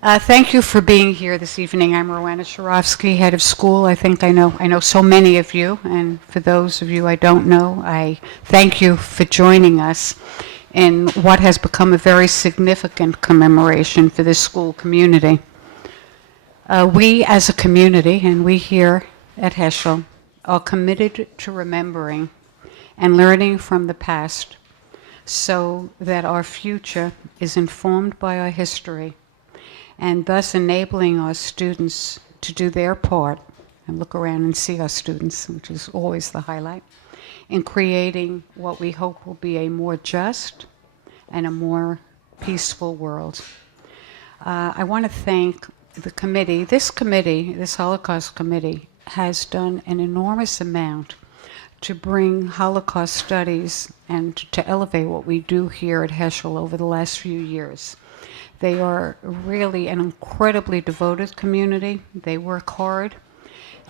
Thank you for being here this evening. I'm Rowanna Sharofsky, head of school. I know so many of you, and for those of you I don't know, I thank you for joining us in what has become a very significant commemoration for this school community. We as a community, and we here at Heschel, are committed to remembering and learning from the past so that our future is informed by our history, and thus enabling our students to do their part and look around and see our students, which is always the highlight, in creating what we hope will be a more just and a more peaceful world. I want to thank the committee. This Holocaust committee, has done an enormous amount to bring Holocaust studies and to elevate what we do here at Heschel over the last few years. They are really an incredibly devoted community. They work hard.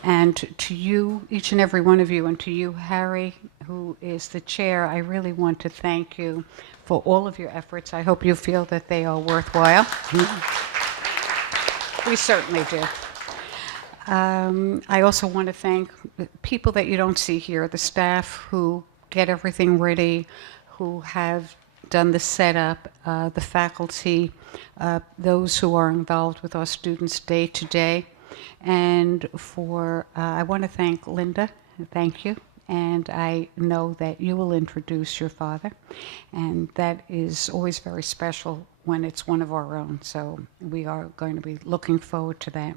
And to you, each and every one of you, and to you, Harry, who is the chair, I really want to thank you for all of your efforts. I hope you feel that they are worthwhile. We certainly do. I also want to thank people that you don't see here, the staff who get everything ready, who have done the setup, the faculty, those who are involved with our students day to day. And I want to thank Linda. Thank you. And I know that you will introduce your father. And that is always very special when it's one of our own. So we are going to be looking forward to that.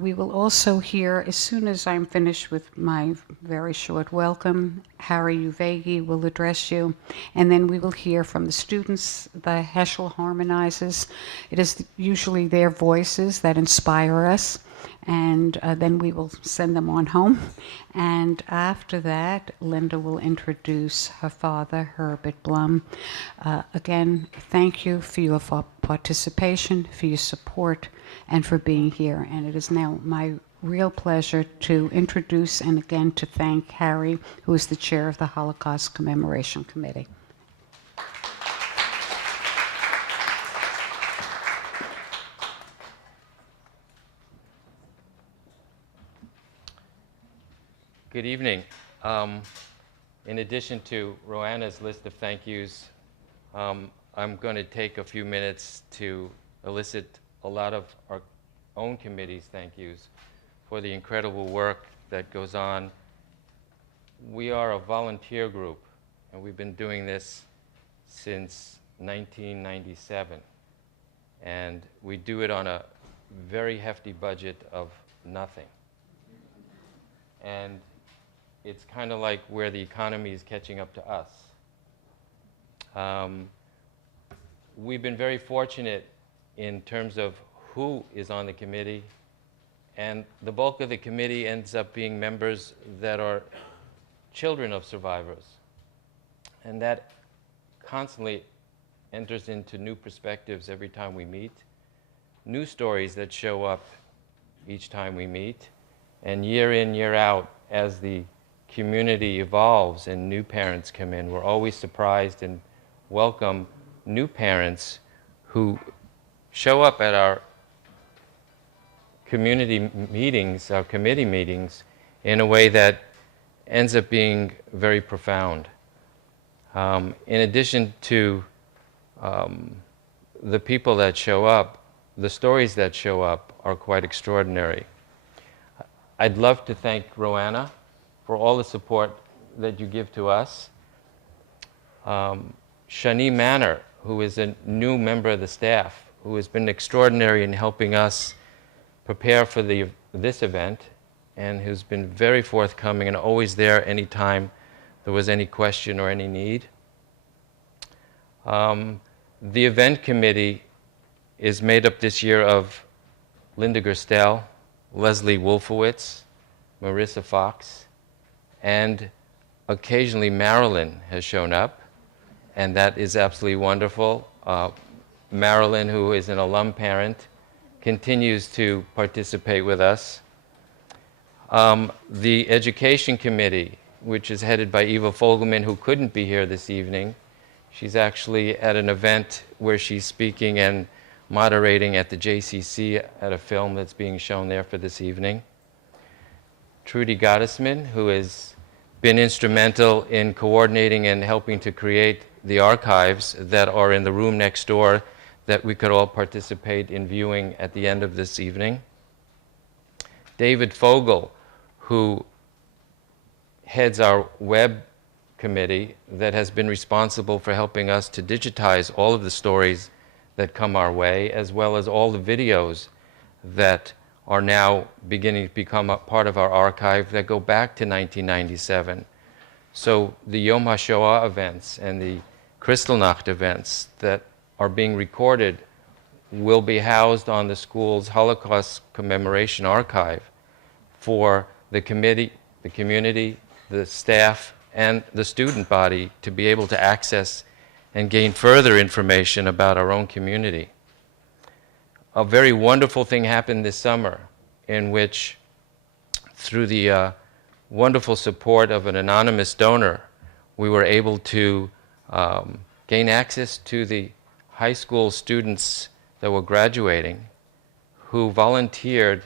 We will also hear, as soon as I'm finished with my very short welcome, Harry Uvegi will address you, and then we will hear from the students, the Heschel Harmonizers. It is usually their voices that inspire us, and then we will send them on home. And after that, Linda will introduce her father, Herbert Blum. Again, thank you for your participation, for your support, and for being here. And it is now my real pleasure to introduce and again to thank Harry, who is the chair of the Holocaust Commemoration Committee. Good evening. In addition to Rowanna's list of thank yous, I'm going to take a few minutes to elicit a lot of our own committee's thank yous for the incredible work that goes on. We are a volunteer group, and we've been doing this since 1997. And we do it on a very hefty budget of nothing. And it's kind of like where the economy is catching up to us. We've been very fortunate in terms of who is on the committee, and the bulk of the committee ends up being members that are children of survivors. And that constantly enters into new perspectives every time we meet, new stories that show up each time we meet, and year in, year out, as the community evolves and new parents come in, we're always surprised and welcome new parents who show up at our community meetings, our committee meetings, in a way that ends up being very profound. In addition to the people that show up, the stories that show up are quite extraordinary. I'd love to thank Rowanna for all the support that you give to us. Shani Manor, who is a new member of the staff, who has been extraordinary in helping us prepare for this event, and who's been very forthcoming and always there anytime there was any question or any need. The event committee is made up this year of Linda Gerstel, Leslie Wolfowitz, Marissa Fox, and occasionally Marilyn has shown up, and that is absolutely wonderful. Marilyn, who is an alum parent, continues to participate with us. The Education Committee, which is headed by Eva Fogelman, who couldn't be here this evening. She's actually at an event where she's speaking, and moderating at the JCC at a film that's being shown there for this evening. Trudy Gottesman, who has been instrumental in coordinating and helping to create the archives that are in the room next door that we could all participate in viewing at the end of this evening. David Fogel, who heads our web committee that has been responsible for helping us to digitize all of the stories that come our way, as well as all the videos that are now beginning to become a part of our archive that go back to 1997. So the Yom HaShoah events and the Kristallnacht events that are being recorded will be housed on the school's Holocaust Commemoration Archive for the committee, the community, the staff, and the student body to be able to access and gain further information about our own community. A very wonderful thing happened this summer in which, through the wonderful support of an anonymous donor, we were able to gain access to the high school students that were graduating who volunteered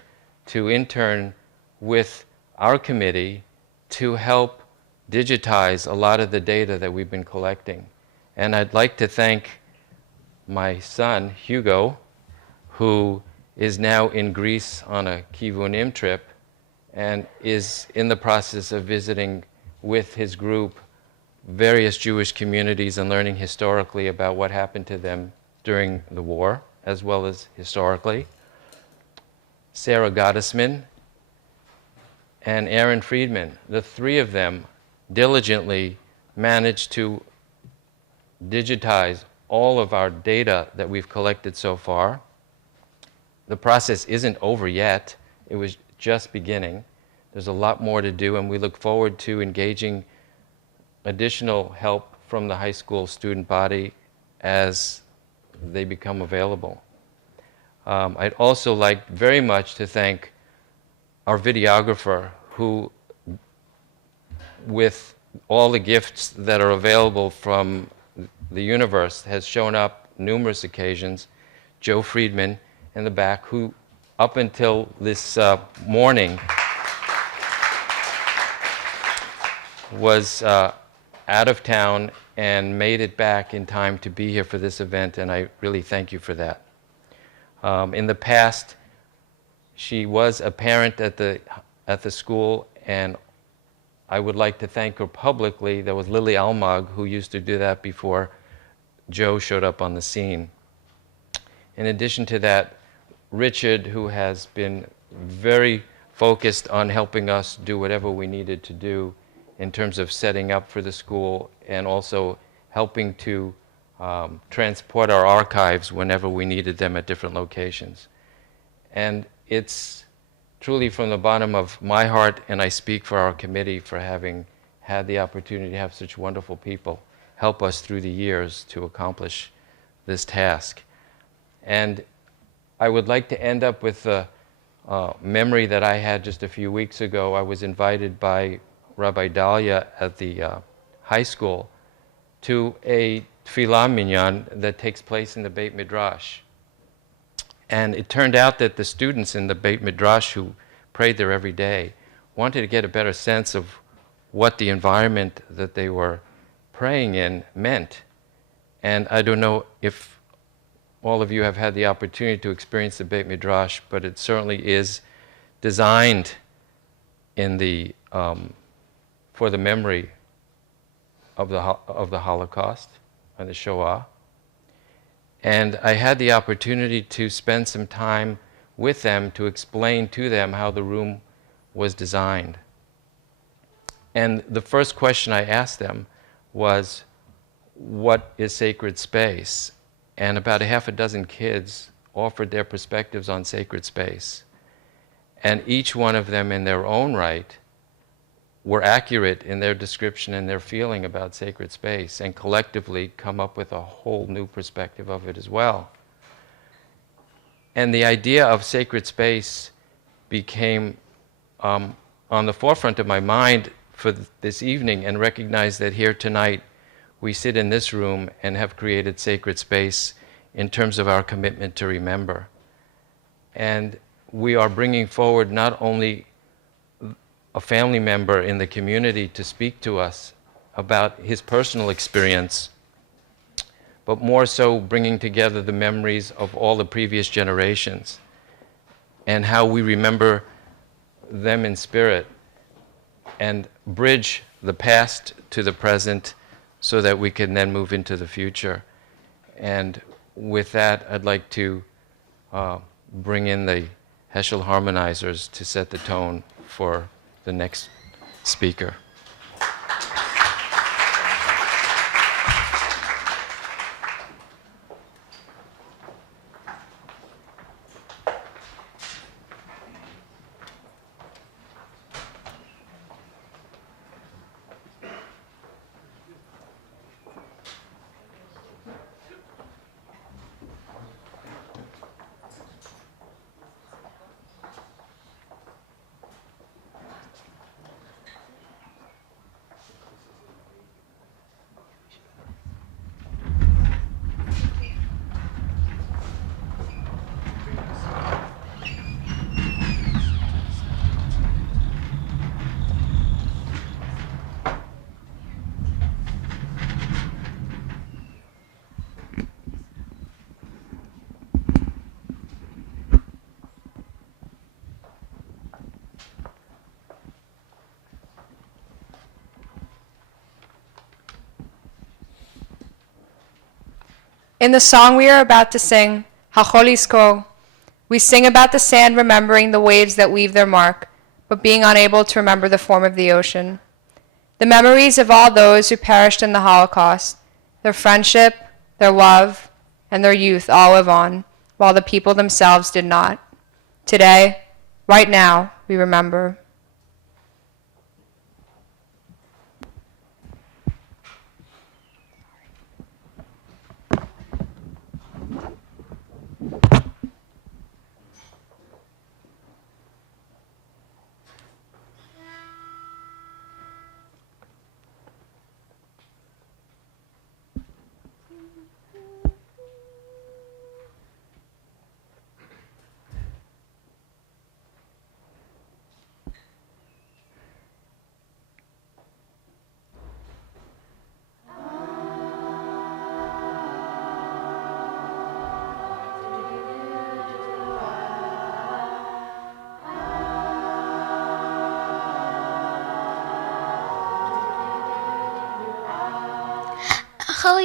to intern with our committee to help digitize a lot of the data that we've been collecting. And I'd like to thank my son, Hugo, who is now in Greece on a Kivunim trip and is in the process of visiting with his group various Jewish communities and learning historically about what happened to them during the war, as well as historically. Sarah Gottesman and Aaron Friedman, the three of them diligently managed to digitize all of our data that we've collected so far. The process isn't over yet. It was just beginning. There's a lot more to do, and we look forward to engaging additional help from the high school student body as they become available. I'd also like very much to thank our videographer who, with all the gifts that are available from the universe, has shown up numerous occasions. Joe Friedman in the back, who up until this morning was out of town and made it back in time to be here for this event, and I really thank you for that. In the past, she was a parent at the school, and I would like to thank her publicly. There was Lily Almog, who used to do that before Joe showed up on the scene. In addition to that, Richard, who has been very focused on helping us do whatever we needed to do in terms of setting up for the school and also helping to transport our archives whenever we needed them at different locations. And it's truly from the bottom of my heart, and I speak for our committee for having had the opportunity to have such wonderful people help us through the years to accomplish this task. And I would like to end up with a memory that I had just a few weeks ago. I was invited by Rabbi Dalia at the high school to a tefillah minyan that takes place in the Beit Midrash. And it turned out that the students in the Beit Midrash who prayed there every day wanted to get a better sense of what the environment that they were praying in meant. And I don't know if all of you have had the opportunity to experience the Beit Midrash, but it certainly is designed in the for the memory of the Holocaust and the Shoah. And I had the opportunity to spend some time with them to explain to them how the room was designed. And the first question I asked them was, what is sacred space? And about a half a dozen kids offered their perspectives on sacred space. And each one of them in their own right were accurate in their description and their feeling about sacred space, and collectively come up with a whole new perspective of it as well. And the idea of sacred space became on the forefront of my mind for this evening, and recognized that here tonight we sit in this room and have created sacred space in terms of our commitment to remember. And we are bringing forward not only a family member in the community to speak to us about his personal experience, but more so bringing together the memories of all the previous generations and how we remember them in spirit and bridge the past to the present so that we can then move into the future. And with that, I'd like to bring in the Heschel harmonizers to set the tone for the next speaker. In the song we are about to sing, Hacholisko, we sing about the sand remembering the waves that leave their mark, but being unable to remember the form of the ocean. The memories of all those who perished in the Holocaust, their friendship, their love, and their youth all live on, while the people themselves did not. Today, right now, we remember.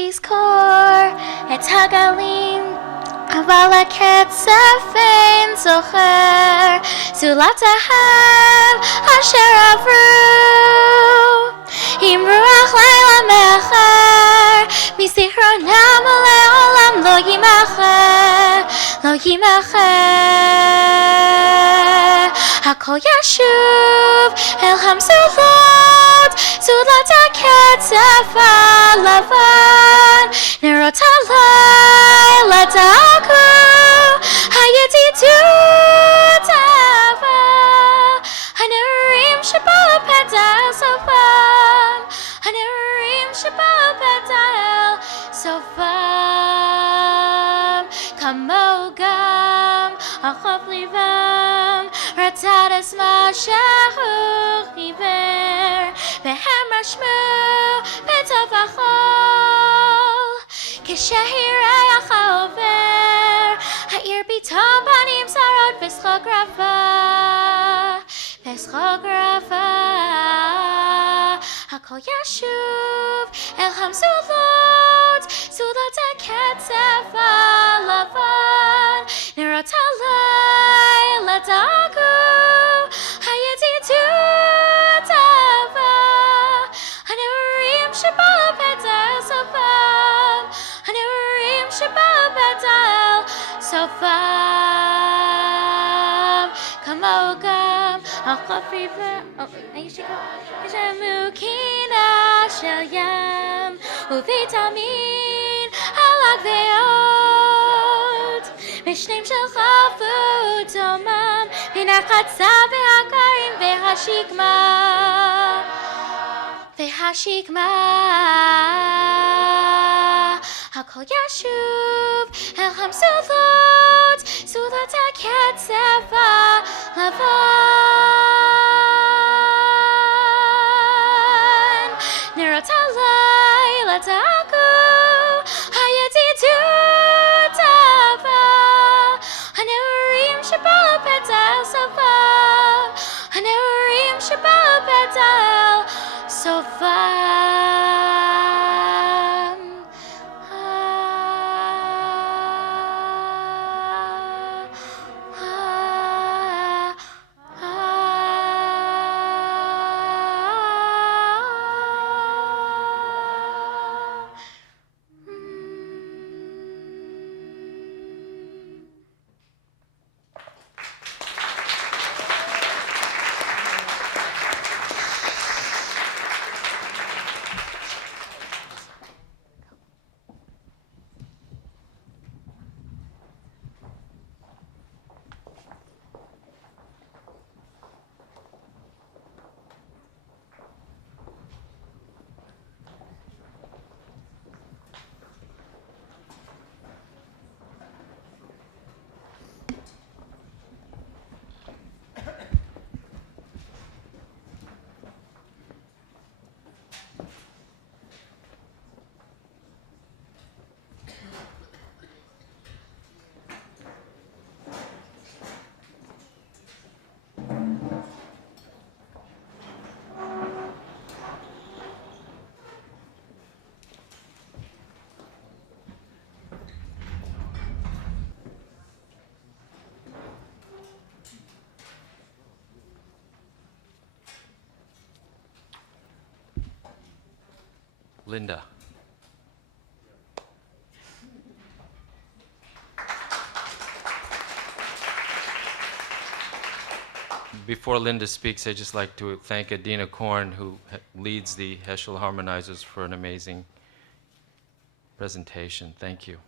לזכור את הגלים, אבל הקצב אין זוכר זולת ההר אשר עברו עם רוח לילה מאחר מזיכרונם לעולם לא יימחר, לא יימחר. הכל ישוב אל המזולות, זולת הקצב הלבן, נרות הלילה דאגו, הידידות אהבה, הנערים שבאו פתע אל סופם, הנערים שבאו פתע אל סופם, כמו גם החוף ליבם, רצה את מה שהוא חיבר, והם רשמו בטוב החול, כשהריח העובר, העיר פתאום פנים זרות ושחוק רבה, ושחוק רבה. הכל ישוב אל המזולות, זולות הקצב הלבן, נרות הלילה דאגו, הידידות אהבה, הנערים שבאו פתע אל סופם, הנערים שבאו פתע אל סופם, כמו גם החפיבה, ישמו קינה של ים, וויטמין על הגוויות, ושנים של חפות דומם, ונחצה והקרים והשקמה, והשקמה. הכל ישוב אל המסולות, סולות הקצף הלבן. נרות הלילה דאגו, הידידות אהבה, הנעורים שבאו פתע אל סופה, הנעורים שבאו פתע אל סופם. Linda. Before Linda speaks, I'd just like to thank Adina Korn, who leads the Heschel Harmonizers, for an amazing presentation. Thank you.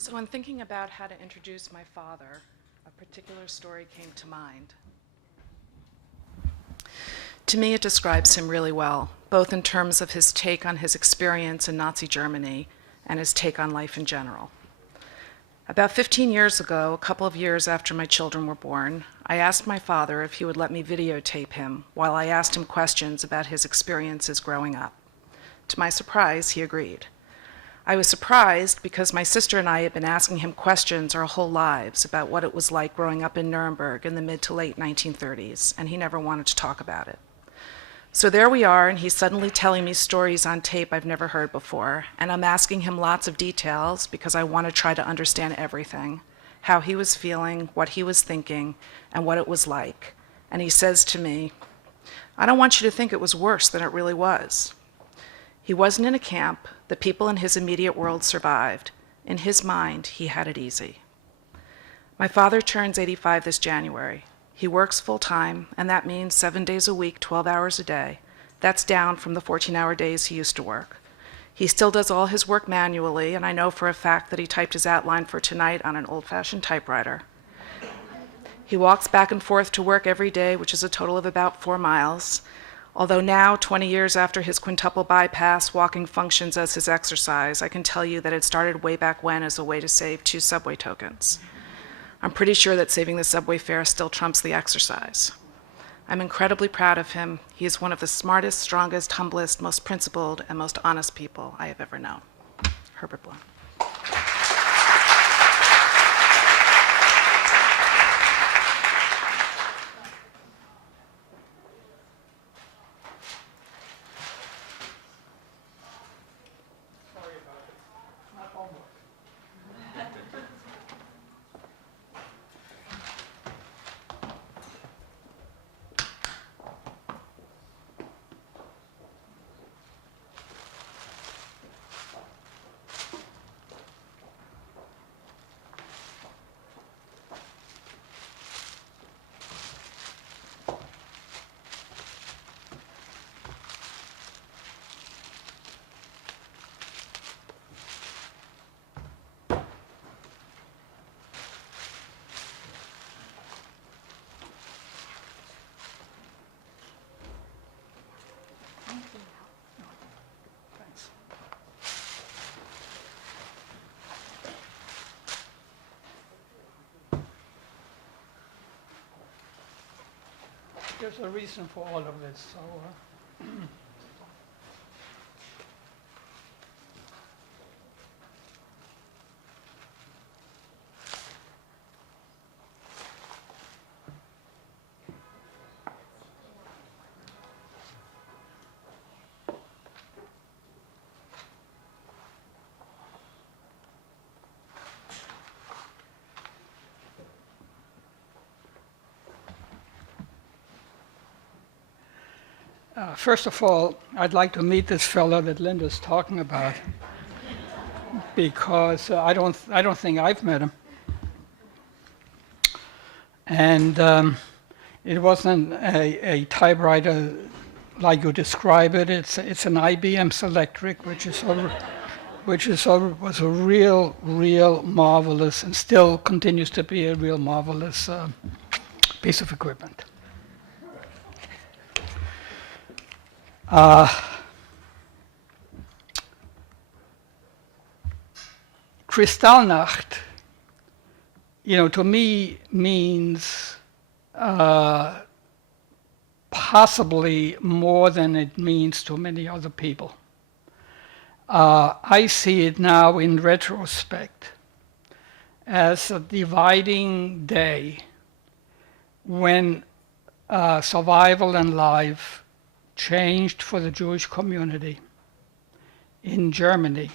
So when thinking about how to introduce my father, a particular story came to mind. To me, it describes him really well, both in terms of his take on his experience in Nazi Germany and his take on life in general. About 15 years ago, a couple of years after my children were born, I asked my father if he would let me videotape him while I asked him questions about his experiences growing up. To my surprise, he agreed. I was surprised because my sister and I had been asking him questions our whole lives about what it was like growing up in Nuremberg in the mid to late 1930s, and he never wanted to talk about it. So there we are, and he's suddenly telling me stories on tape I've never heard before, and I'm asking him lots of details because I want to try to understand everything, how he was feeling, what he was thinking, and what it was like. And he says to me, "I don't want you to think it was worse than it really was." He wasn't in a camp. The people in his immediate world survived. In his mind, he had it easy. My father turns 85 this January. He works full-time, and that means 7 days a week, 12 hours a day. That's down from the 14-hour days he used to work. He still does all his work manually, and I know for a fact that he typed his outline for tonight on an old-fashioned typewriter. He walks back and forth to work every day, which is a total of about 4 miles. Although now, 20 years after his quintuple bypass, walking functions as his exercise, I can tell you that it started way back when as a way to save 2 subway tokens. I'm pretty sure that saving the subway fare still trumps the exercise. I'm incredibly proud of him. He is one of the smartest, strongest, humblest, most principled, and most honest people I have ever known. Herbert Blum. there's a reason for all of this. So, first of all, I'd like to meet this fellow that Linda's talking about, because I don't think I've met him. And it wasn't a typewriter like you describe it. It's an IBM Selectric, was a real marvelous, and still continues to be a real marvelous piece of equipment. Kristallnacht, to me means possibly more than it means to many other people. I see it now in retrospect as a dividing day when survival and life changed for the Jewish community in Germany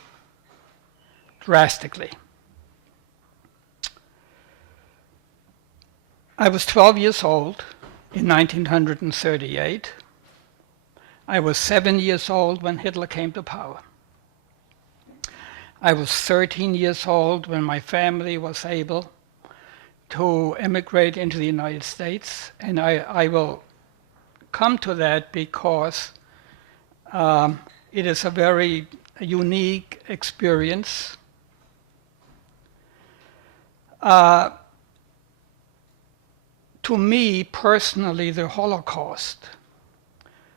drastically. I was 12 years old in 1938. I was 7 years old when Hitler came to power. I was 13 years old when my family was able to emigrate into the United States, and I will come to that because it is a very unique experience. To me personally, the Holocaust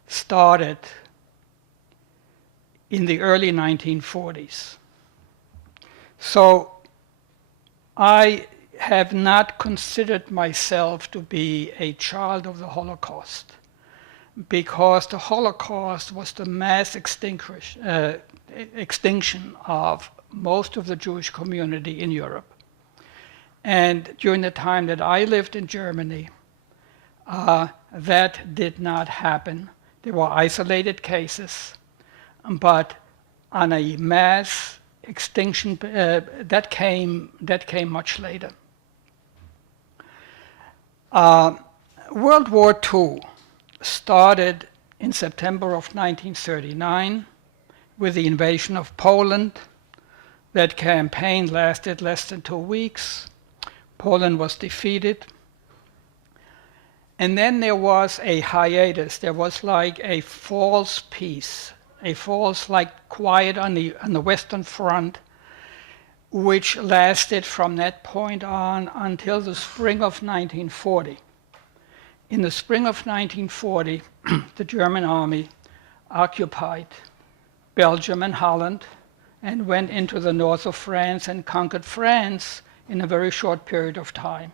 started in the early 1940s. So I have not considered myself to be a child of the Holocaust, because the Holocaust was the mass extinction of most of the Jewish community in Europe. And during the time that I lived in Germany, that did not happen. There were isolated cases, but on a mass extinction, that came much later. World War II started in September of 1939 with the invasion of Poland. That campaign lasted less than 2 weeks. Poland was defeated. And then there was a hiatus. There was like a false peace, a false quiet on the Western Front, which lasted from that point on until the spring of 1940. In the spring of 1940, the German army occupied Belgium and Holland and went into the north of France and conquered France in a very short period of time.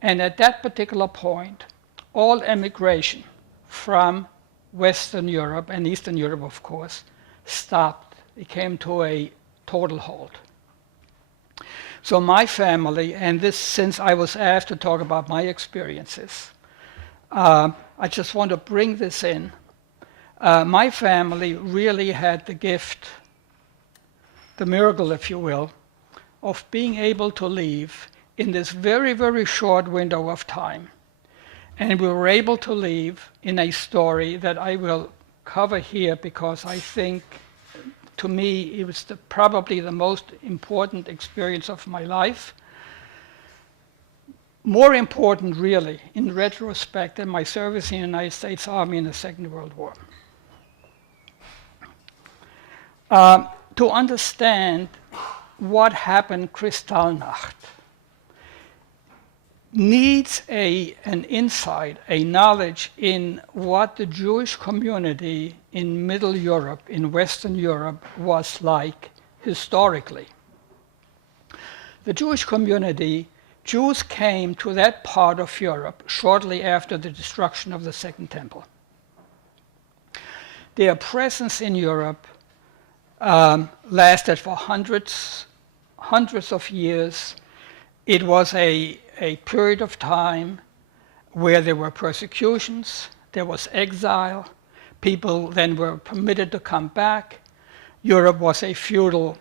And at that particular point, all emigration from Western Europe and Eastern Europe, of course, stopped. It came to a total halt. So my family, and this since I was asked to talk about my experiences, I just want to bring this in. My family really had the gift, the miracle, if you will, of being able to leave in this very, very short window of time. And we were able to leave in a story that I will cover here because I think, to me, it was probably the most important experience of my life. More important, really, in retrospect, than my service in the United States Army in the Second World War. To understand what happened Kristallnacht needs an insight, a knowledge in what the Jewish community in Middle Europe, in Western Europe, was like historically. The Jewish community Jews came to that part of Europe shortly after the destruction of the Second Temple. Their presence in Europe lasted for hundreds of years. It was a period of time where there were persecutions, there was exile, people then were permitted to come back. Europe was a feudal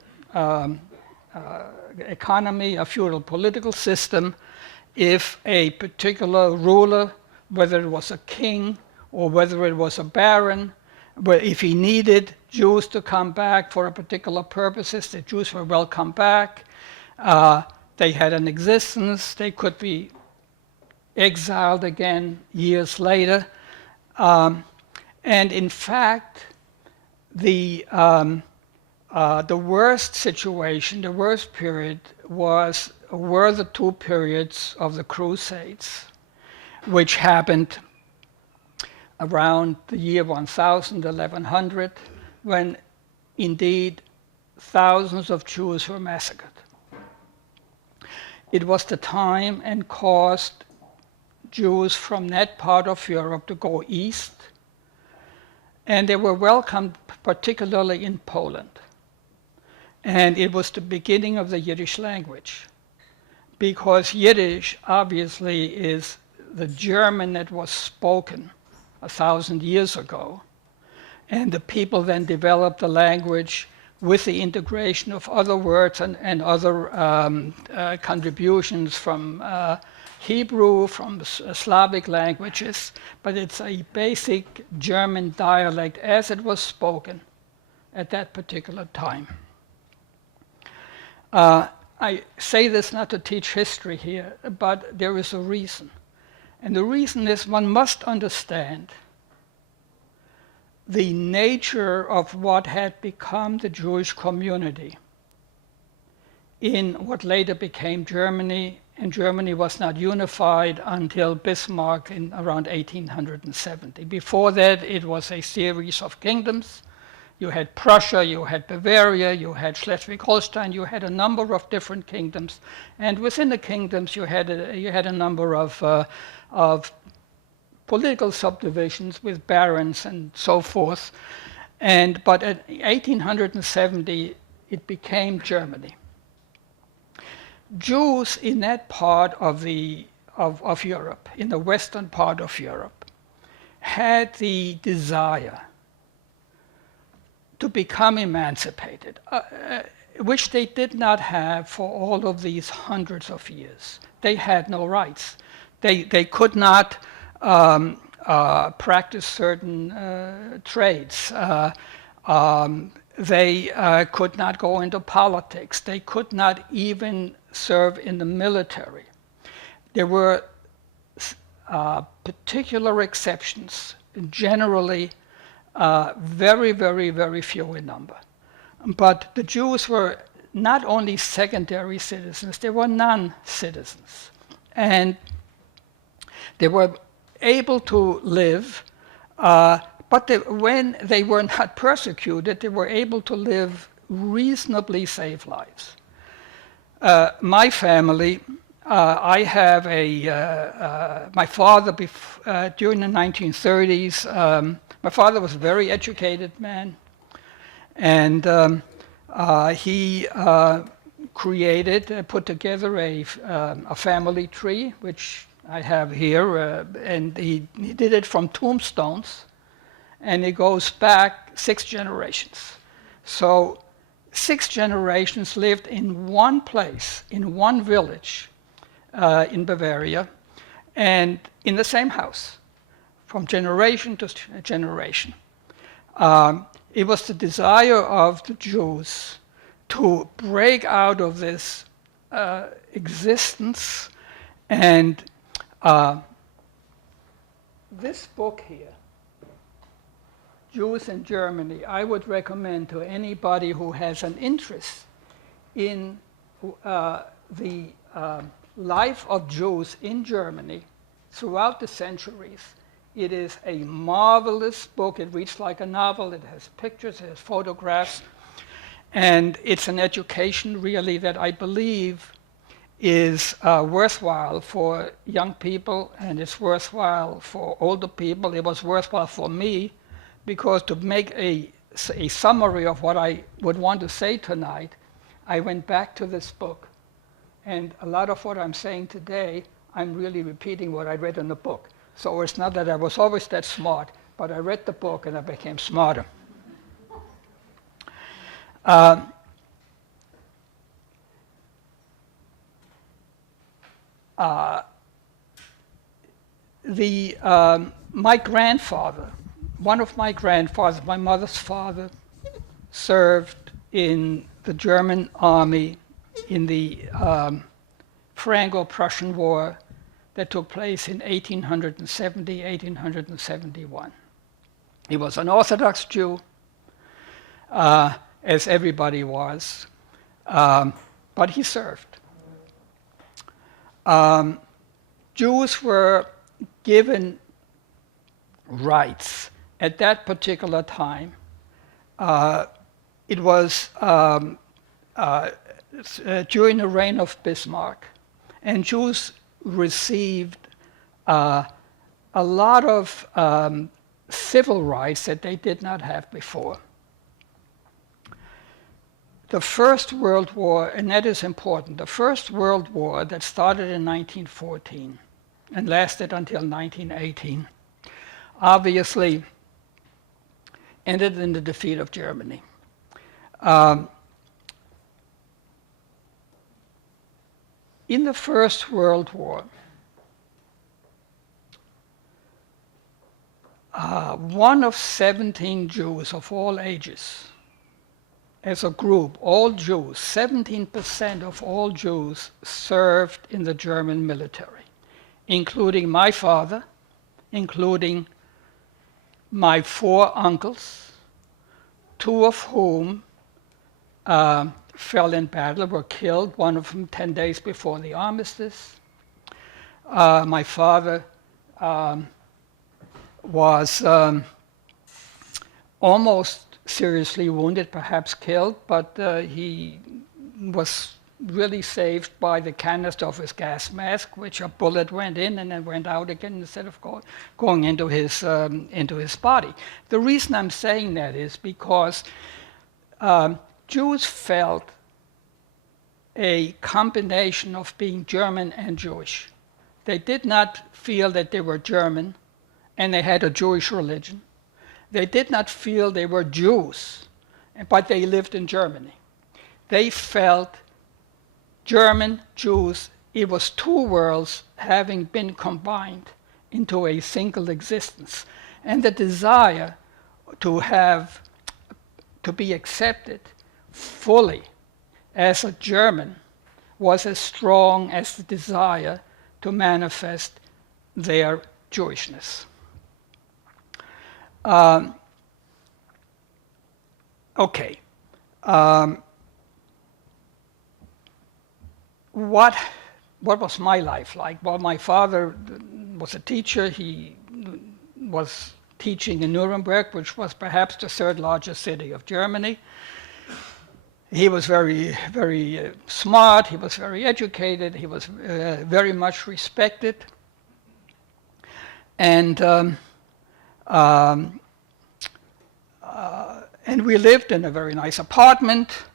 economy, a feudal political system. If a particular ruler, whether it was a king or whether it was a baron, if he needed Jews to come back for a particular purposes, the Jews were welcome back. They had an existence. They could be exiled again years later. And in fact, the worst situation, the worst period were the two periods of the Crusades, which happened around the year 1000, 1100, when indeed thousands of Jews were massacred. It was the time and caused Jews from that part of Europe to go east, and they were welcomed particularly in Poland. And it was the beginning of the Yiddish language, because Yiddish obviously is the German that was spoken 1,000 years ago, and the people then developed the language with the integration of other words and other contributions from Hebrew, from Slavic languages, but it's a basic German dialect as it was spoken at that particular time. I say this not to teach history here, but there is a reason. And the reason is one must understand the nature of what had become the Jewish community in what later became Germany, and Germany was not unified until Bismarck in around 1870. Before that, it was a series of kingdoms. You had Prussia, you had Bavaria, you had Schleswig-Holstein, you had a number of different kingdoms, and within the kingdoms you had a number of political subdivisions with barons and so forth. But at 1870, it became Germany. Jews in that part of Europe, in the western part of Europe, had the desire to become emancipated, which they did not have for all of these hundreds of years. They had no rights. They could not practice certain trades. They could not go into politics. They could not even serve in the military. There were particular exceptions, generally very, very, very few in number. But the Jews were not only secondary citizens, they were non-citizens. And they were able to live, but when they were not persecuted, they were able to live reasonably safe lives. My family, I have my father, during the 1930s, my father was a very educated man, and he put together a family tree, which I have here, and he did it from tombstones, and it goes back 6 generations. So 6 generations lived in one place, in one village in Bavaria, and in the same house, from generation to generation. It was the desire of the Jews to break out of this existence, and this book here, Jews in Germany, I would recommend to anybody who has an interest in the life of Jews in Germany throughout the centuries. It is a marvelous book. It reads like a novel. It has pictures, it has photographs, and it's an education really that I believe is worthwhile for young people, and it's worthwhile for older people. It was worthwhile for me, because to make a summary of what I would want to say tonight, I went back to this book. And a lot of what I'm saying today, I'm really repeating what I read in the book. So it's not that I was always that smart, but I read the book and I became smarter. My grandfather, one of my grandfathers, my mother's father, served in the German army in the Franco-Prussian War that took place in 1870, 1871. He was an Orthodox Jew, as everybody was, but he served. Jews were given rights at that particular time. It was during the reign of Bismarck, and Jews received a lot of civil rights that they did not have before. The First World War, and that is important, the First World War that started in 1914 and lasted until 1918, obviously ended in the defeat of Germany. In the First World War, one of 17 Jews of all ages, as a group, all Jews, 17% of all Jews served in the German military, including my father, including my 4 uncles, 2 of whom fell in battle, were killed, one of them 10 days before the armistice. My father was almost seriously wounded, perhaps killed, but he was really saved by the canister of his gas mask, which a bullet went in and then went out again instead of going into his body. The reason I'm saying that is because Jews felt a combination of being German and Jewish. They did not feel that they were German and they had a Jewish religion. They did not feel they were Jews, but they lived in Germany. They felt German, Jews, it was 2 worlds having been combined into a single existence. And the desire to be accepted fully as a German was as strong as the desire to manifest their Jewishness. Okay. What was my life like? Well, my father was a teacher. He was teaching in Nuremberg, which was perhaps the 3rd largest city of Germany. He was very, very smart. He was very educated. He was very much respected. And we lived in a very nice apartment,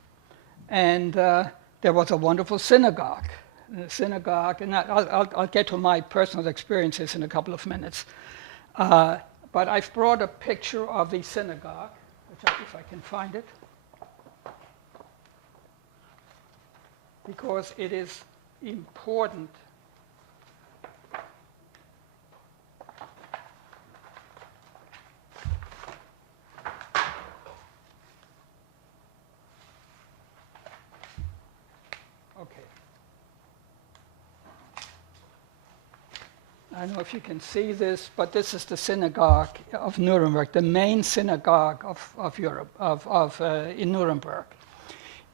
and there was a wonderful synagogue. And I'll get to my personal experiences in a couple of minutes. But I've brought a picture of the synagogue, if I can find it, because it is important. Okay. I don't know if you can see this, but this is the synagogue of Nuremberg, the main synagogue of Europe, in Nuremberg.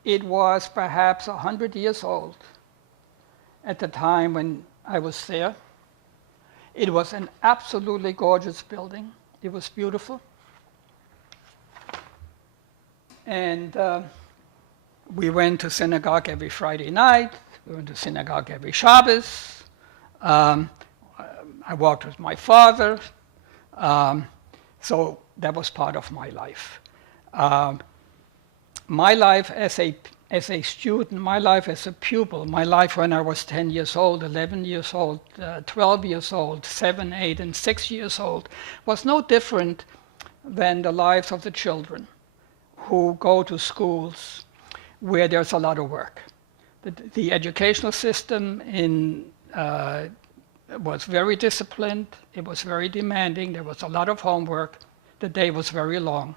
It was perhaps 100 years old at the time when I was there. It was an absolutely gorgeous building. It was beautiful. And we went to synagogue every Friday night. We went to synagogue every Shabbos. I walked with my father. So that was part of my life. My life as a student, my life as a pupil, my life when I was 10 years old, 11 years old, 12 years old, 7, 8, and 6 years old, was no different than the lives of the children who go to schools where there's a lot of work. The educational system was very disciplined, it was very demanding, there was a lot of homework, the day was very long.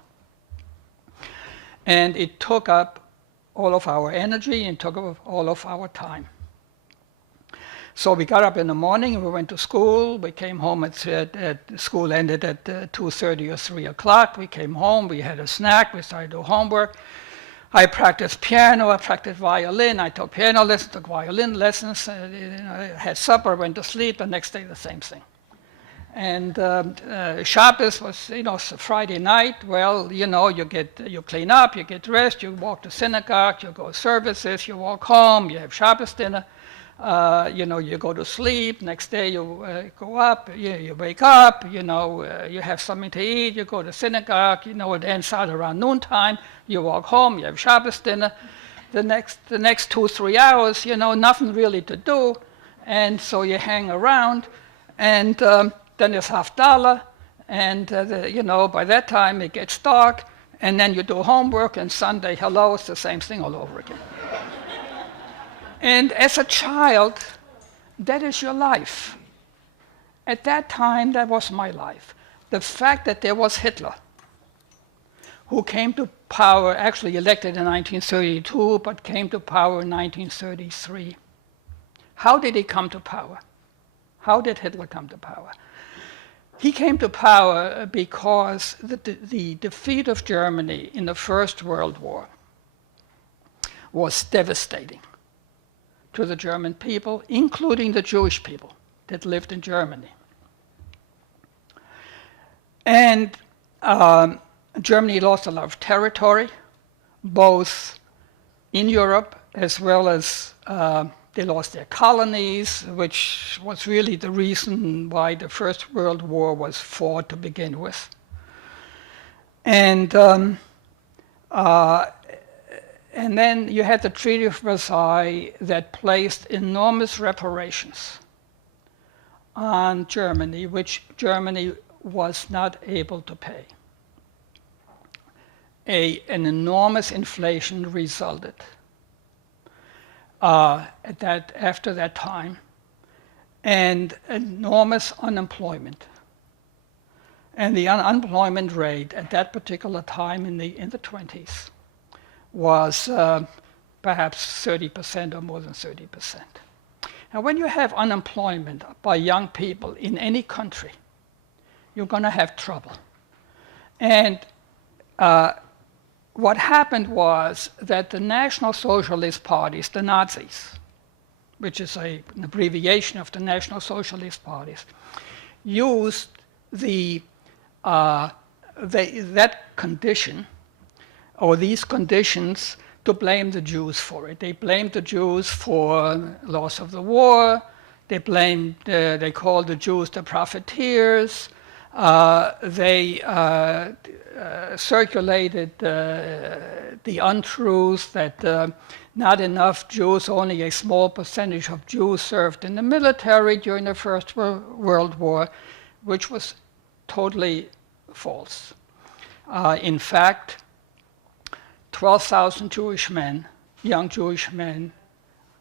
And it took up all of our energy and took up all of our time. So we got up in the morning and we went to school. We came home at school ended at 2:30 or 3 o'clock. We came home, we had a snack, we started to do homework. I practiced piano, I practiced violin, I took piano lessons, took violin lessons, I had supper, went to sleep, the next day the same thing. And Shabbos was, Friday night. Well, you clean up, you get dressed, you walk to synagogue, you go to services, you walk home, you have Shabbos dinner. You go to sleep. Next day you go up, you wake up, you have something to eat, you go to synagogue, it ends out around noontime, you walk home, you have Shabbos dinner. The next 2-3 hours, nothing really to do. And so you hang around, and then there's Havdalah, and by that time it gets dark, and then you do homework, and Sunday, hello, it's the same thing all over again. And as a child, that is your life. At that time, that was my life. The fact that there was Hitler, who came to power, actually elected in 1932, but came to power in 1933. How did he come to power? How did Hitler come to power? He came to power because the defeat of Germany in the First World War was devastating to the German people, including the Jewish people that lived in Germany. And Germany lost a lot of territory, both in Europe as well as they lost their colonies, which was really the reason why the First World War was fought to begin with. And then you had the Treaty of Versailles that placed enormous reparations on Germany, which Germany was not able to pay. An enormous inflation resulted after that time, and enormous unemployment. And the unemployment rate at that particular time in the 20s was perhaps 30% or more than 30%. Now, when you have unemployment by young people in any country, you're going to have trouble. And what happened was that the National Socialist parties, the Nazis, which is an abbreviation of the National Socialist parties, used that condition, or these conditions, to blame the Jews for it. They blamed the Jews for loss of the war. They called the Jews the profiteers. They circulated the untruths that not enough Jews, only a small percentage of Jews served in the military during the First World War, which was totally false. In fact, 12,000 Jewish men, young Jewish men,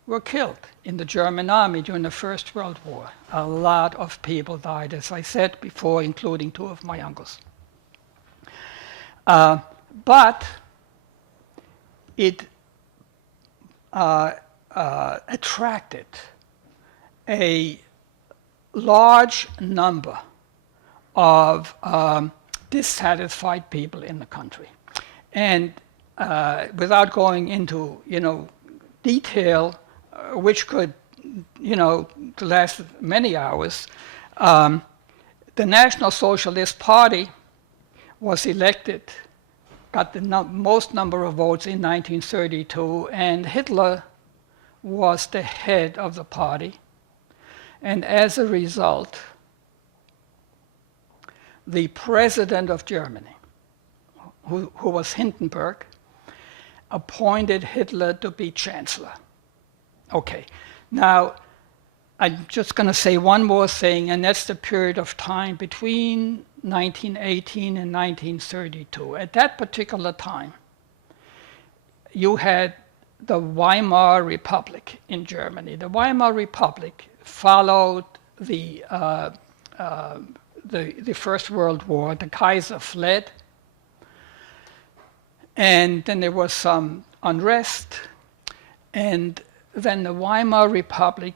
were killed in the German army during the First World War. A lot of people died, as I said before, including 2 of my uncles. But it attracted a large number of dissatisfied people in the country. And without going into detail, which could last many hours, the National Socialist Party was elected, got the most number of votes in 1932, and Hitler was the head of the party. And as a result, the president of Germany, who was Hindenburg, appointed Hitler to be chancellor. Okay, now I'm just going to say one more thing, and that's the period of time between 1918 and 1932. At that particular time, you had the Weimar Republic in Germany. The Weimar Republic followed the First World War. The Kaiser fled, and then there was some unrest, and then the Weimar Republic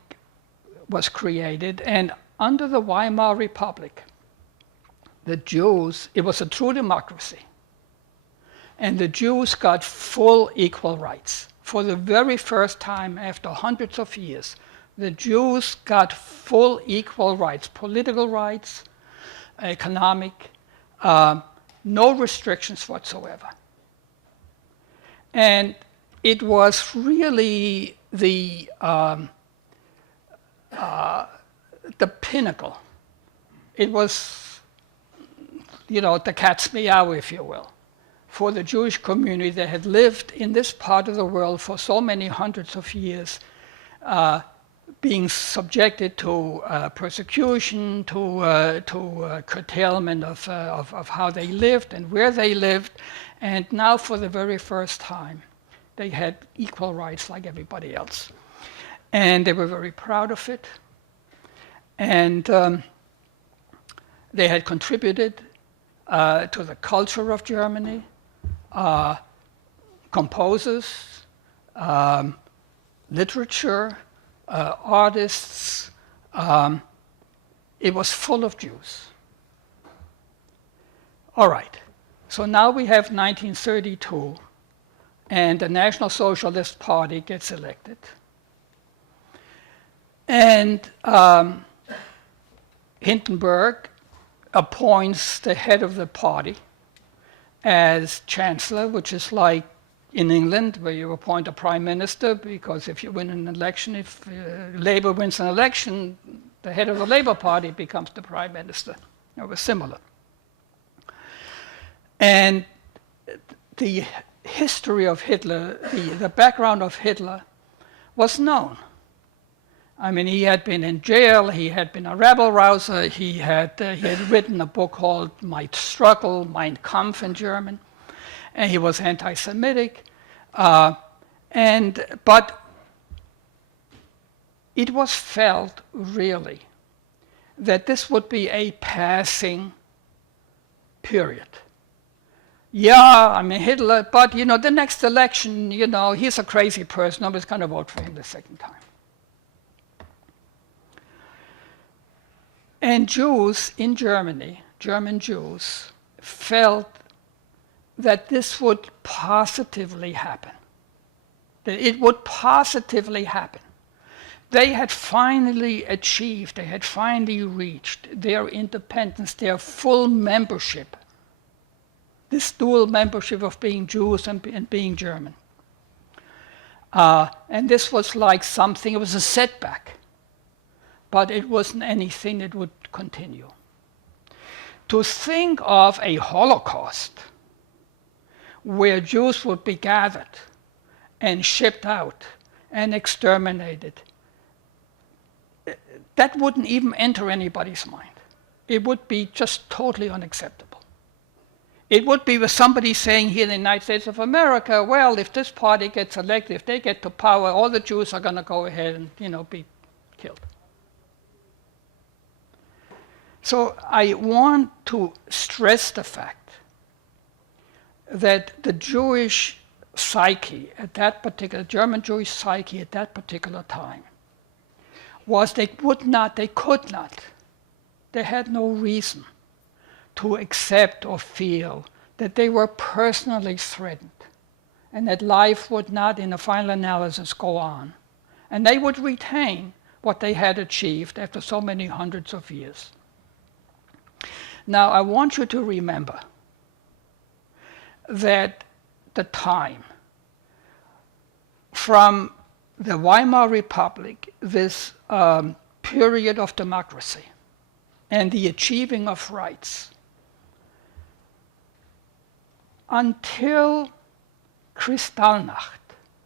was created, and under the Weimar Republic, the Jews, it was a true democracy, and the Jews got full equal rights. For the very first time after hundreds of years, the Jews got full equal rights, political rights, economic, no restrictions whatsoever. And it was really the pinnacle. It was, the cat's meow, if you will, for the Jewish community that had lived in this part of the world for so many hundreds of years, being subjected to persecution, to curtailment of how they lived and where they lived. And now, for the very first time, they had equal rights like everybody else. And they were very proud of it. And they had contributed to the culture of Germany, composers, literature, artists. It was full of Jews. All right. So now we have 1932, and the National Socialist Party gets elected. And Hindenburg appoints the head of the party as chancellor, which is like in England, where you appoint a prime minister, because if you win an election, if Labour wins an election, the head of the Labour Party becomes the prime minister. It was similar. And the history of Hitler, the background of Hitler, was known. I mean, he had been in jail, he had been a rabble-rouser, he had written a book called Mein Struggle, Mein Kampf in German, and he was anti-Semitic. But it was felt, really, that this would be a passing period. Yeah, I mean, Hitler, but, the next election, he's a crazy person. Nobody's going to vote for him the second time. And Jews in Germany, German Jews, felt that this would positively happen, that it would positively happen. They had finally achieved, they had finally reached their independence, their full membership, this dual membership of being Jews and being German. And this was like something, it was a setback, but it wasn't anything that would continue. To think of a Holocaust where Jews would be gathered and shipped out and exterminated, that wouldn't even enter anybody's mind. It would be just totally unacceptable. It would be with somebody saying here in the United States of America, well, if this party gets elected, if they get to power, all the Jews are going to go ahead and, be killed. So I want to stress the fact that the Jewish psyche at that particular, German Jewish psyche at that particular time was they could not, they had no reason to accept or feel that they were personally threatened and that life would not, in the final analysis, go on. And they would retain what they had achieved after so many hundreds of years. Now, I want you to remember that the time from the Weimar Republic, this period of democracy and the achieving of rights, until Kristallnacht,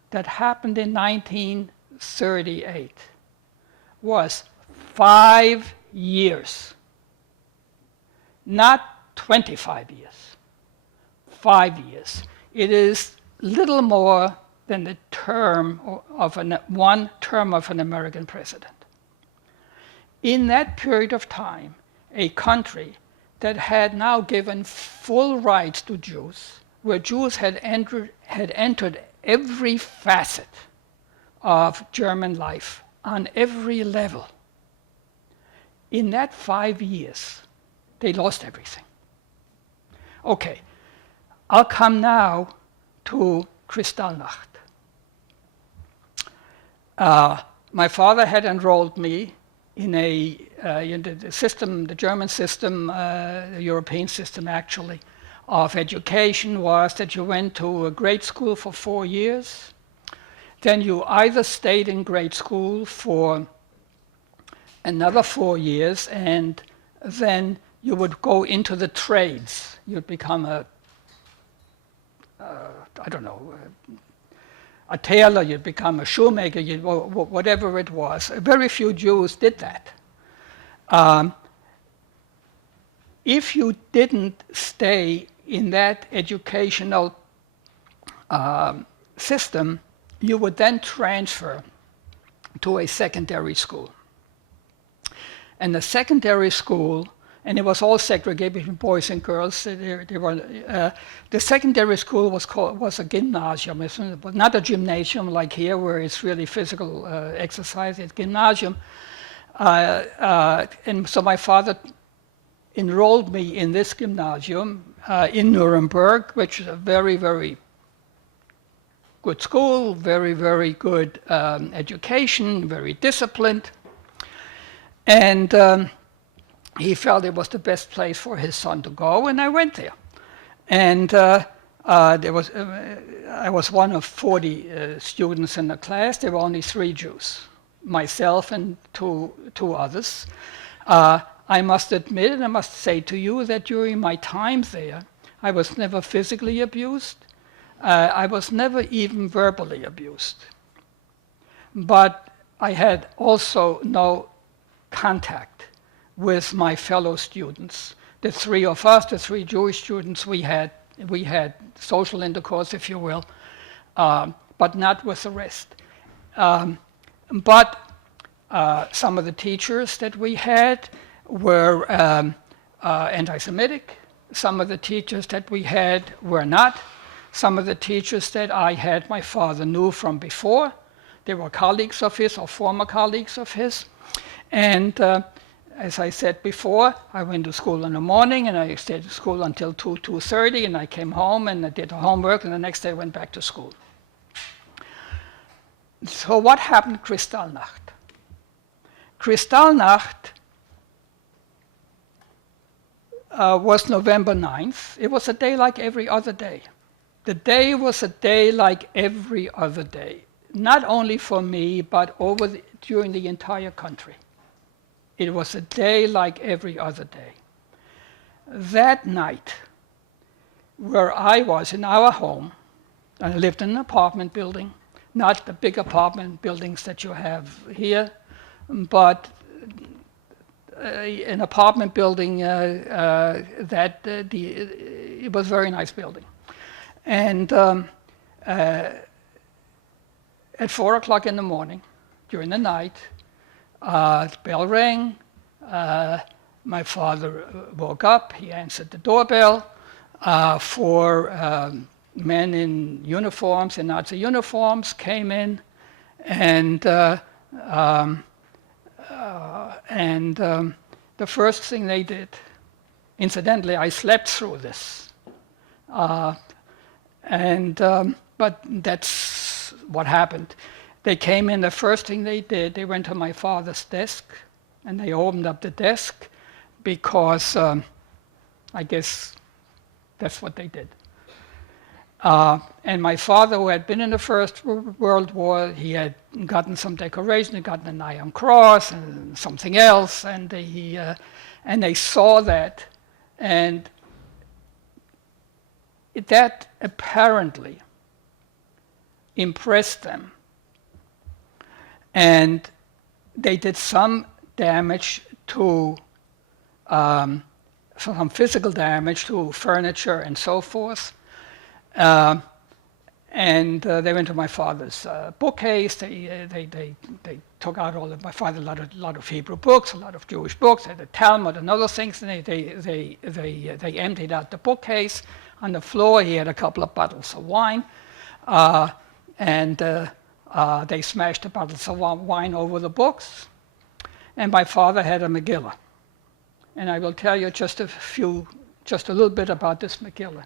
that happened in 1938, was 5 years. Not 25 years, 5 years. It is little more than the term of one term of an American president. In that period of time, a country that had now given full rights to Jews, where Jews had entered every facet of German life on every level. In that 5 years, they lost everything. Okay, I'll come now to Kristallnacht. My father had enrolled me in the system, the German system, the European system actually, of education was that you went to a grade school for 4 years. Then you either stayed in grade school for another 4 years, and then you would go into the trades. You'd become a tailor, you'd become a shoemaker, whatever it was. Very few Jews did that. If you didn't stay in that educational system, you would then transfer to a secondary school. And the secondary school, and it was all segregated between boys and girls. The secondary school was a gymnasium. It was not a gymnasium like here, where it's really physical exercise. It's gymnasium. And so my father enrolled me in this gymnasium in Nuremberg, which is a very, very good school, very, very good education, very disciplined. And he felt it was the best place for his son to go, and I went there. And I was one of 40 students in the class. There were only 3 Jews, myself and two others. I must admit, and I must say to you, that during my time there, I was never physically abused. I was never even verbally abused. But I had also no contact with my fellow students. The 3 of us, the 3 Jewish students, we had social intercourse, if you will, but not with the rest. But some of the teachers that we had were anti-Semitic. Some of the teachers that we had were not. Some of the teachers that I had, my father knew from before. They were colleagues of his or former colleagues of his. And as I said before, I went to school in the morning, and I stayed at school until 2:30, and I came home and I did the homework, and the next day I went back to school. So what happened Kristallnacht? Kristallnacht was November 9th. It was a day like every other day. The day was a day like every other day, not only for me, but during the entire country. It was a day like every other day. That night, where I was in our home, I lived in an apartment building, not the big apartment buildings that you have here, but an apartment building it was a very nice building. And at 4 o'clock in the morning, during the night, the bell rang. My father woke up. He answered the doorbell. 4 men in uniforms, in Nazi uniforms, came in, and the first thing they did, incidentally, I slept through this, but that's what happened. They came in, the first thing they did, they went to my father's desk, and they opened up the desk, because I guess that's what they did. And my father, who had been in the First World War, he had gotten some decoration, he gotten an Iron Cross and something else, and they saw that, and that apparently impressed them. And they did some damage to, some physical damage to furniture and so forth. And they went to my father's bookcase. They took out all of my father a lot of Hebrew books, a lot of Jewish books, the Talmud and other things. And they emptied out the bookcase. On the floor, he had a couple of bottles of wine, and they smashed the bottles of wine over the books. And my father had a Megillah, and I will tell you just a little bit about this Megillah.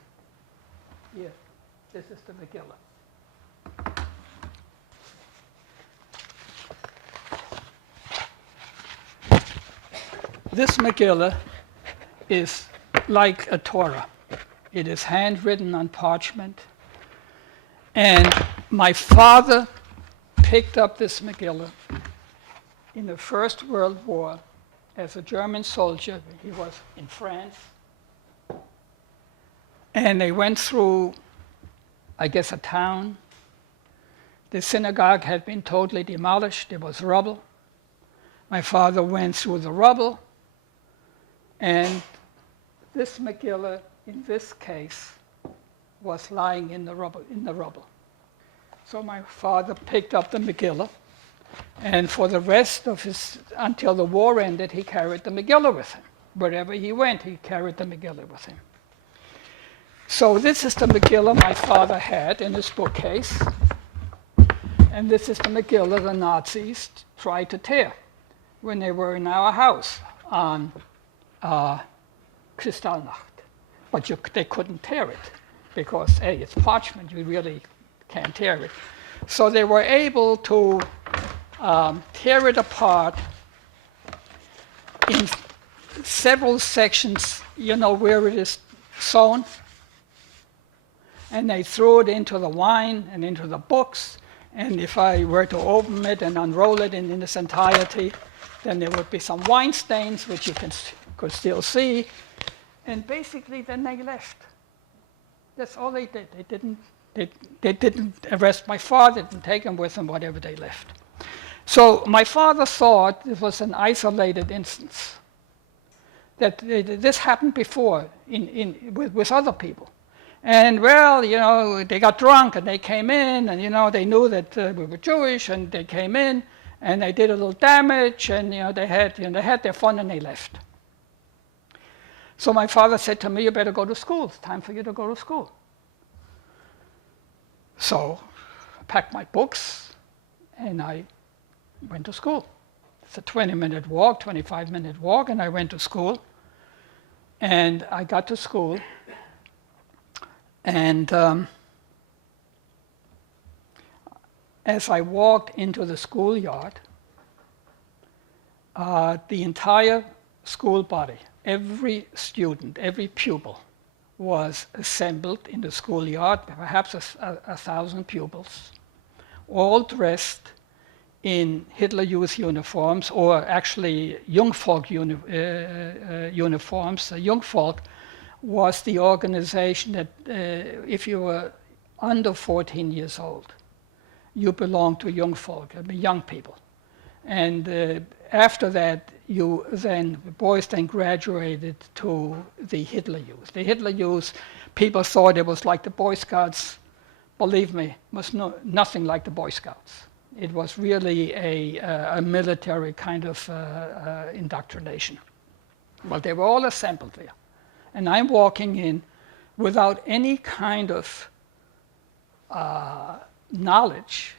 Here, this is the Megillah. This Megillah is like a Torah. It is handwritten on parchment. And my father picked up this Megillah in the First World War as a German soldier. He was in France. And they went through, I guess, a town. The synagogue had been totally demolished. There was rubble. My father went through the rubble. And this Megillah, in this case, was lying in the rubble. So my father picked up the Megillah, and for the rest of until the war ended, he carried the Megillah with him. Wherever he went, he carried the Megillah with him. So this is the Megillah my father had in his bookcase, and this is the Megillah the Nazis tried to tear when they were in our house on Kristallnacht. But they couldn't tear it because, A, it's parchment, you really can't tear it. So they were able to tear it apart in several sections, where it is sewn. And they threw it into the wine and into the books. And if I were to open it and unroll it in its entirety, then there would be some wine stains, which you could still see. And basically, then they left. That's all they did. They didn't arrest my father, didn't take him with them, whatever, they left. So my father thought it was an isolated instance, that this happened before with other people. And well, they got drunk and they came in, and they knew that we were Jewish, and they came in and they did a little damage, and they had their fun and they left. So my father said to me, "You better go to school. It's time for you to go to school." So I packed my books and I went to school. It's a 20-minute walk, 25-minute walk, and I went to school. And I got to school, and as I walked into the schoolyard, the entire school body, every student, every pupil was assembled in the schoolyard, perhaps 1,000 pupils, all dressed in Hitler Youth uniforms, or actually Jungvolk uniforms. Jungvolk was the organization that if you were under 14 years old, you belonged to Jungvolk, young people. And after that, the boys then graduated to the Hitler Youth. The Hitler Youth, people thought it was like the Boy Scouts. Believe me, was nothing like the Boy Scouts. It was really a military kind of indoctrination. Well, they were all assembled there. And I'm walking in without any kind of knowledge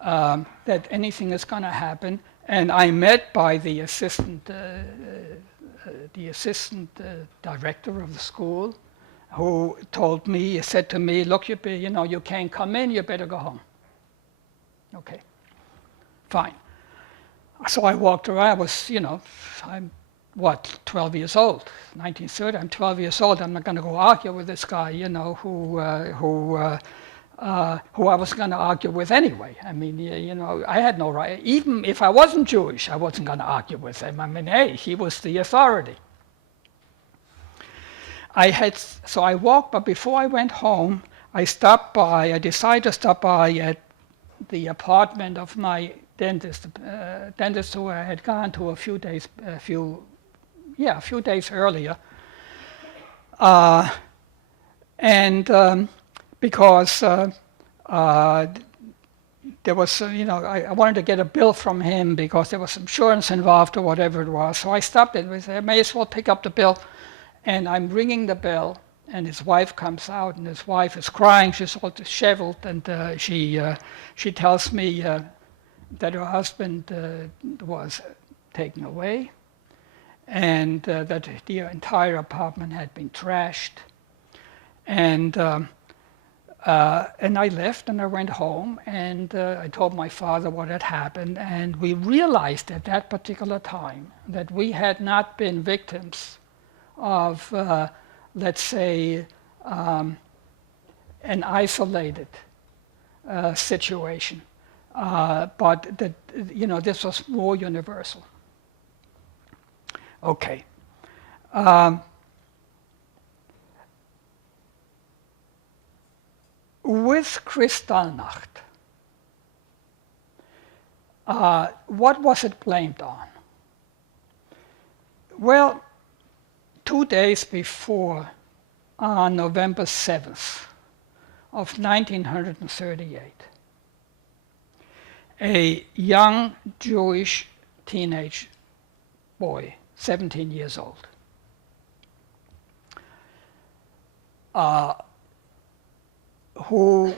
that anything is going to happen. And I'm met by the assistant director of the school, who said to me, "Look, you can't come in, you better go home." Okay, fine. So I walked around. I'm 12 years old, 1930. I'm 12 years old. I'm not going to go argue with this guy, who I was going to argue with anyway. I mean, I had no right. Even if I wasn't Jewish, I wasn't going to argue with him. I mean, hey, he was the authority. So I walked, but before I went home, I decided to stop by at the apartment of my dentist who I had gone to a few days earlier. Because there was, I wanted to get a bill from him because there was insurance involved or whatever it was. So I stopped it and said, I may as well pick up the bill. And I'm ringing the bell, and his wife comes out, and his wife is crying. She's all disheveled, and she tells me that her husband was taken away, and that the entire apartment had been trashed. And I left, and I went home, and I told my father what had happened, and we realized at that particular time that we had not been victims of, let's say, an isolated situation, but that this was more universal. Okay. With Kristallnacht, what was it blamed on? Well, 2 days before, on November 7th of 1938, a young Jewish teenage boy, 17 years old, who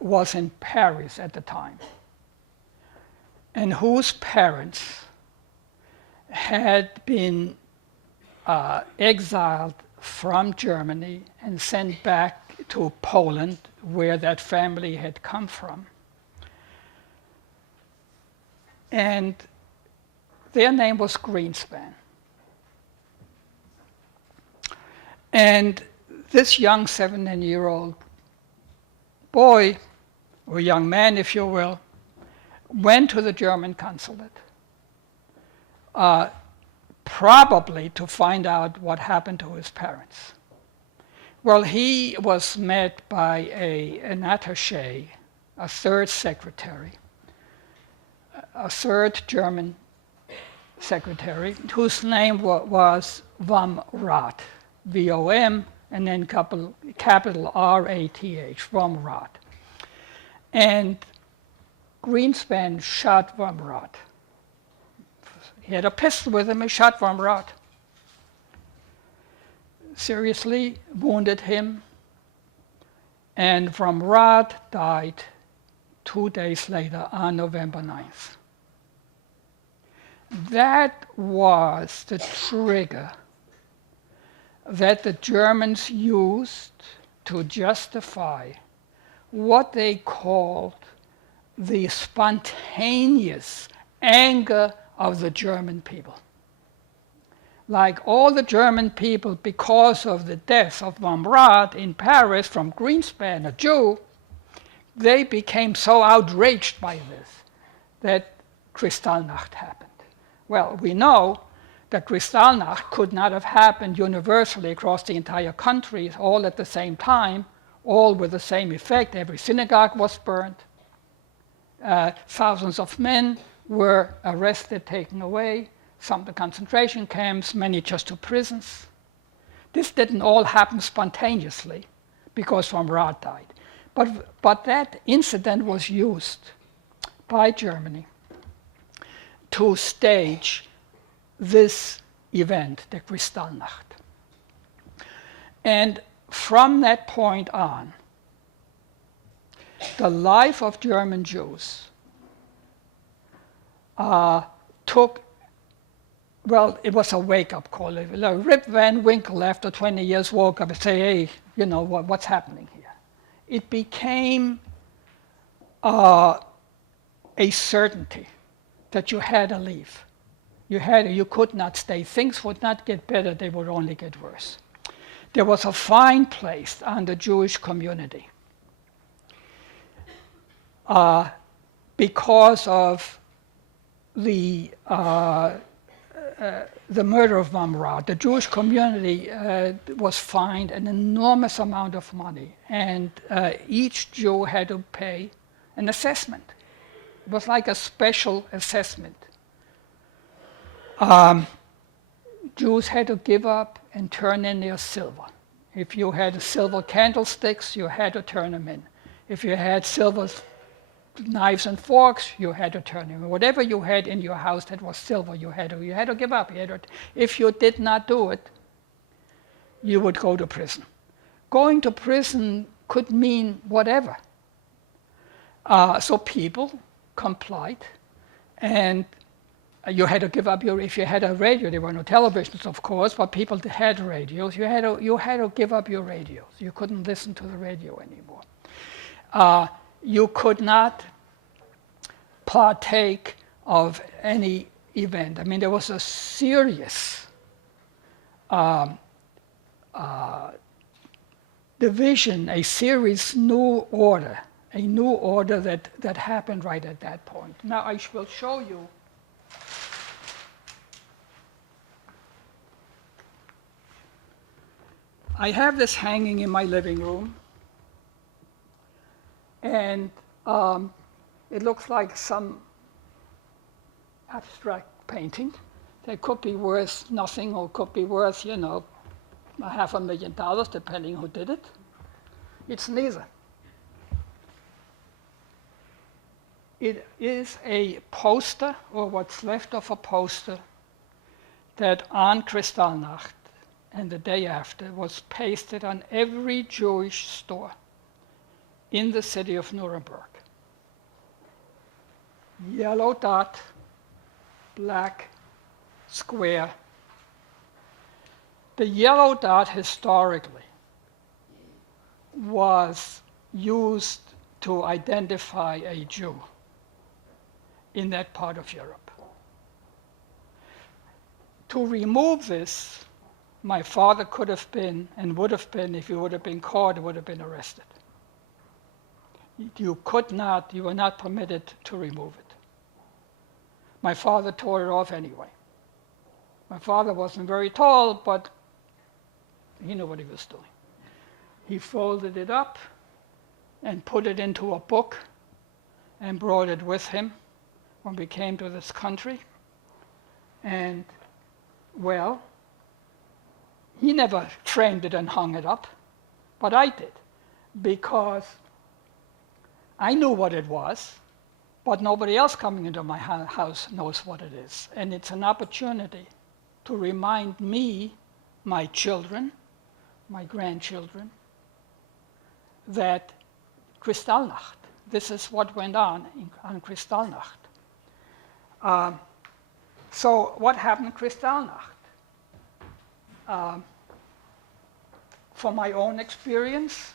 was in Paris at the time, and whose parents had been exiled from Germany and sent back to Poland, where that family had come from. And their name was Greenspan. And this young 17-year-old boy, or young man, if you will, went to the German consulate, probably to find out what happened to his parents. Well, he was met by an attaché, a third secretary, a third German secretary, whose name was Vom Rath, V-O-M, and then capital R-A-T-H, Vom Rath. And Greenspan shot Vom Rath. He had a pistol with him, he shot Vom Rath. Seriously wounded him, and Vom Rath died 2 days later on November 9th. That was the trigger that the Germans used to justify what they called the spontaneous anger of the German people. Like all the German people, because of the death of Vom Rath in Paris from Greenspan, a Jew, they became so outraged by this that Kristallnacht happened. Well, we know that Kristallnacht could not have happened universally across the entire country, all at the same time, all with the same effect. Every synagogue was burned. Thousands of men were arrested, taken away, some to concentration camps, many just to prisons. This didn't all happen spontaneously because Vom Rath died. But that incident was used by Germany to stage this event, the Kristallnacht. And from that point on, the life of German Jews took, well, it was a wake-up call. Rip Van Winkle, after 20 years, woke up and said, hey, what's happening here? It became a certainty that you had to leave. You could not stay. Things would not get better, they would only get worse. There was a fine placed on the Jewish community because of the murder of Mamre. The Jewish community was fined an enormous amount of money, and each Jew had to pay an assessment. It was like a special assessment. Jews had to give up and turn in their silver. If you had silver candlesticks, you had to turn them in. If you had silver knives and forks, you had to turn them in. Whatever you had in your house that was silver, you had to give up. If you did not do it, you would go to prison. Going to prison could mean whatever. So people complied, and you had to give up if you had a radio. There were no televisions, of course, but people had radios. You had to give up your radios. You couldn't listen to the radio anymore. You could not partake of any event. I mean, there was a serious division, a serious new order, that happened right at that point. Now I will show you. I have this hanging in my living room, and it looks like some abstract painting that could be worth nothing or could be worth, $500,000, depending who did it. It's neither. It is a poster, or what's left of a poster, that on Kristallnacht and the day after was pasted on every Jewish store in the city of Nuremberg. Yellow dot, black square. The yellow dot historically was used to identify a Jew in that part of Europe. To remove this, my father could have been, and would have been, if he would have been caught, would have been arrested. You were not permitted to remove it. My father tore it off anyway. My father wasn't very tall, but he knew what he was doing. He folded it up and put it into a book and brought it with him when we came to this country. And, well, he never framed it and hung it up, but I did, because I knew what it was, but nobody else coming into my house knows what it is. And it's an opportunity to remind me, my children, my grandchildren, that Kristallnacht, this is what went on Kristallnacht. So what happened Kristallnacht? For my own experience,